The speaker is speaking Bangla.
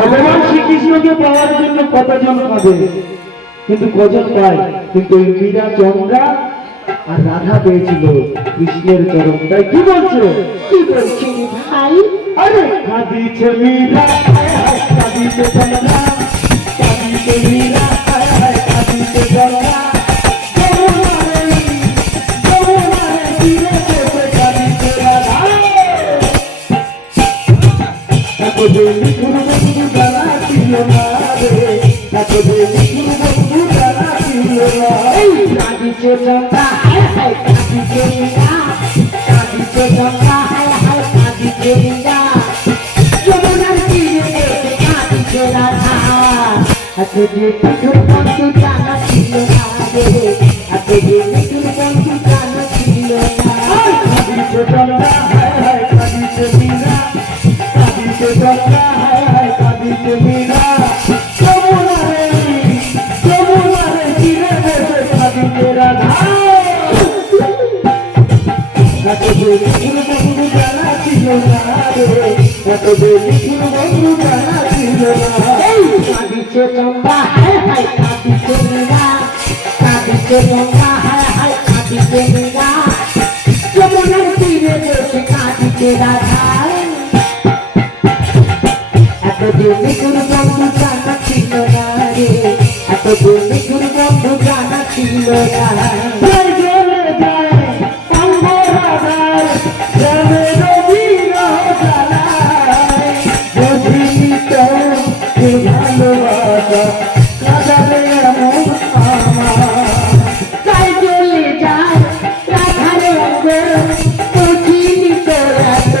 ভগবান শ্রীকৃষ্ণকে পাওয়ার জন্য কতজন কাঁদে কিন্তু কজন পায় কিন্তু মীরা চন্দ্রা আর রাধা পেয়েছিল কৃষ্ণের চরণ তাই কি বলছো কি বলছেন ভাই আরে কাঁদিছে মীরা হায় হায় কাঁদিছে চন্দ্রা কাঁদিছে মীরা হায় হায় কাঁদিছে চন্দ্রা যমুনারে, যমুনারে দেবী গুরু ছিল না রে তাকে দেবী গুরু জানা ছিল না এই কাঁদিছে চন্দ্রা হায় হায় কাঁদিছে মীরা কাঁদিছে চন্দ্রা হায় হায় কাঁদিছে মীরা যমুনার তীরে বসে কাঁদিছে রাধা যে পিঠুর বন্ধু জানা ছিল না রে চম্পা হায় হায় কাঁদিছে মীরা কাঁদিছে চম্পা হায় হায় কাঁদিছে মীরা যমুনার তীরে বসে কাঁদিছে রাধা এত দিনে গুরু বন্ধু জানা ছিল না রে এত দিনে গুরু বন্ধু জানা ছিল না রাধার অঙ্গ বুঝিনি তো এত